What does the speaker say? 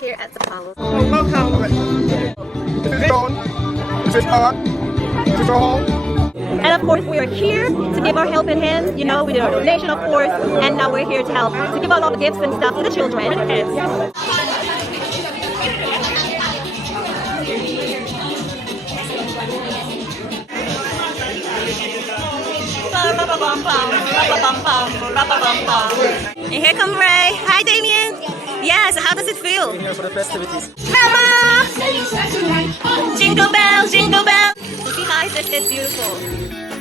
here at the palace. Welcome. Is it on? Is it hot? Is it home? And of course, we are here to give our helping hand. You know, we did our donation, of course, and now we're here to help to give out all the gifts and stuff to the children and the kids. And here come Ray. Hi, Damien. Yes, how does it feel? Here for the festivities. Mama! Jingle bell, jingle bell. You see how it's beautiful.